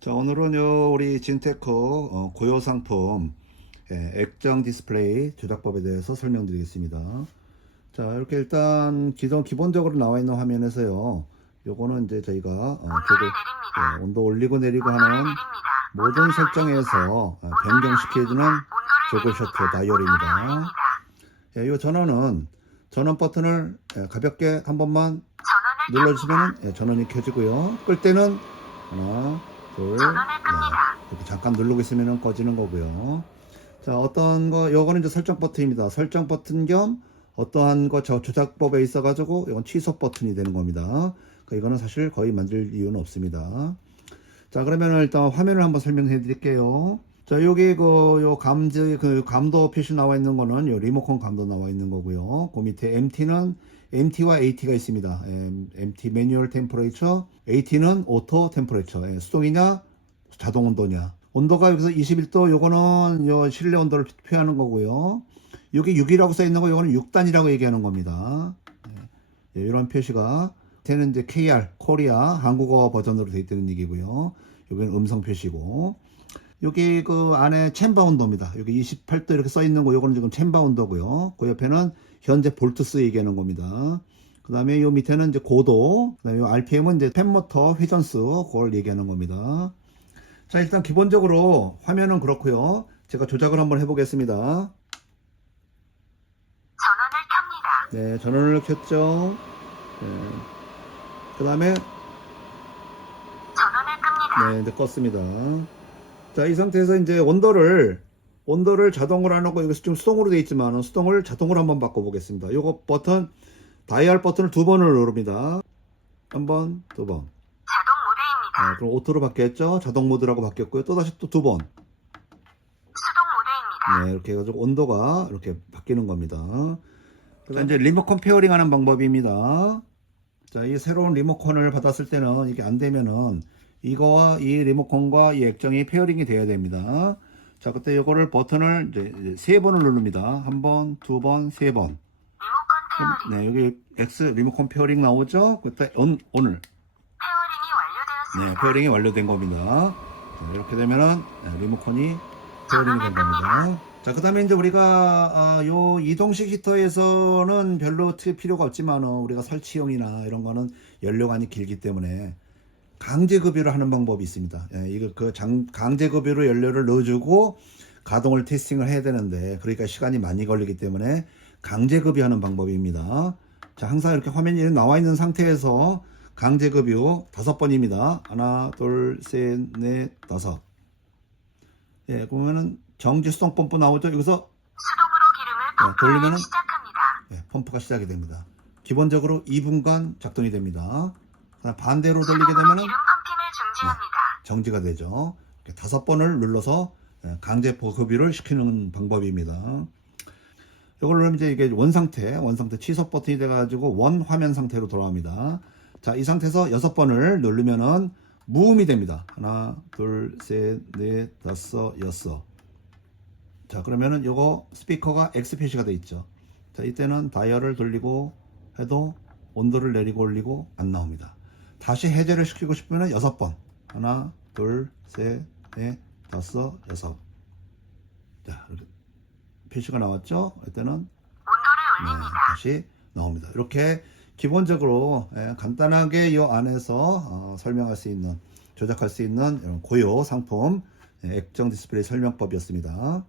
자 오늘은요 우리 진테크 어, 고요 상품 예, 액정 디스플레이 조작법에 대해서 설명드리겠습니다. 자 이렇게 일단 기존 기본적으로 나와 있는 화면에서요. 요거는 이제 저희가 어, 조금 예, 온도 올리고 내리고 하는 모든 설정에서 어, 변경시켜주는 조글 셔틀 다이얼입니다. 예, 요 전원은 전원 버튼을 예, 가볍게 한 번만 눌러주시면 예, 전원이 켜지고요. 끌 때는 하나, 둘, 네, 이렇게 잠깐 누르고 있으면 꺼지는 거고요. 자, 어떤 거, 요거는 이제 설정 버튼입니다. 설정 버튼 겸 어떠한 거 저 조작법에 있어 가지고 이건 취소 버튼이 되는 겁니다. 그 이거는 사실 거의 만들 이유는 없습니다. 자, 그러면 일단 화면을 한번 설명해 드릴게요. 자, 여기 그, 요 감지, 그 감도 표시 나와 있는 거는 요 리모컨 감도 나와 있는 거고요. 그 밑에 MT는 MT와 AT가 있습니다. MT 매뉴얼 템퍼레이처, AT는 오토 템퍼레이처. 예, 수동이냐, 자동 온도냐. 온도가 여기서 21도, 요거는 요 실내 온도를 표현하는 거고요. 여기 6이라고 써 있는 거, 요거는 6단이라고 얘기하는 겁니다. 예, 이런 표시가 되는 이제 KR, 코리아, 한국어 버전으로 되어 있다는 얘기고요. 여기는 음성 표시고. 여기 그 안에 챔버 온도입니다. 여기 28도 이렇게 써 있는 거, 요거는 지금 챔버 온도고요. 그 옆에는 현재 볼트스 얘기하는 겁니다. 그 다음에 요 밑에는 이제 고도, 그 다음에 요 RPM은 이제 팬모터 회전수, 그걸 얘기하는 겁니다. 자, 일단 기본적으로 화면은 그렇고요. 제가 조작을 한번 해보겠습니다. 전원을 켭니다. 네, 전원을 켰죠. 네. 그 다음에 전원을 끕니다. 네, 이제 껐습니다. 자, 이 상태에서 이제 온도를 온도를 자동으로 안 하고 여기서 좀 수동으로 되어 있지만 수동을 자동으로 한번 바꿔 보겠습니다. 요거 버튼 다이얼 버튼을 두 번을 누릅니다. 한 번, 두 번. 자동 모드입니다. 네, 그럼 오토로 바뀌었죠? 자동 모드라고 바뀌었고요. 또 다시 또 두 번. 수동 모드입니다. 네, 이렇게 해가지고 온도가 이렇게 바뀌는 겁니다. 자, 이제 리모컨 페어링 하는 방법입니다. 자, 이 새로운 리모컨을 받았을 때는 이게 안 되면은 이거와 이 리모컨과 이 액정이 페어링이 돼야 됩니다. 자, 그때 이거를 버튼을 이제 세 번을 누릅니다. 한 번, 두 번, 세 번. 리모컨 페어링. 네, 여기 X 리모컨 페어링 나오죠? 그때 온, 오늘. 페어링이 완료되었습니다. 네, 페어링이 완료된 겁니다. 자, 이렇게 되면은 네, 리모컨이 페어링이 된 겁니다. 자, 그 다음에 이제 우리가 아, 요 이동식 히터에서는 별로 틀 필요가 없지만 어, 우리가 설치용이나 이런 거는 연료관이 길기 때문에 강제급유를 하는 방법이 있습니다. 예, 이거 그 장, 강제급유로 연료를 넣어주고 가동을 테스팅을 해야 되는데 그러니까 시간이 많이 걸리기 때문에 강제급유하는 방법입니다. 자, 항상 이렇게 화면이 나와 있는 상태에서 강제급유 다섯 번입니다. 하나, 둘, 셋, 넷, 다섯. 예, 그러면은 정지 수동 펌프 나오죠? 여기서 수동으로 기름을 네, 펌프하기 돌리면은 시작합니다. 예, 펌프가 시작이 됩니다. 기본적으로 2분간 작동이 됩니다. 반대로 돌리게 되면은 중지합니다. 정지가 되죠. 다섯 번을 눌러서 예, 강제 보급유를 시키는 방법입니다. 이걸로 이제 이게 원 상태, 원 상태 취소 버튼이 돼가지고 원 화면 상태로 돌아옵니다. 자, 이 상태에서 여섯 번을 누르면은 무음이 됩니다. 하나, 둘, 셋, 넷, 다섯, 여섯. 자, 그러면은 요거 스피커가 X 표시가 돼 있죠. 자, 이때는 다이얼을 돌리고 해도 온도를 내리고 올리고 안 나옵니다. 다시 해제를 시키고 싶으면 여섯 번. 하나, 둘, 셋, 넷, 다섯, 여섯. 자, 이렇게 표시가 나왔죠? 이때는 온도를 네, 올립니다. 다시 나옵니다. 이렇게 기본적으로 예, 간단하게 이 안에서 어, 설명할 수 있는 조작할 수 있는 이런 고요 상품 예, 액정 디스플레이 설명법이었습니다.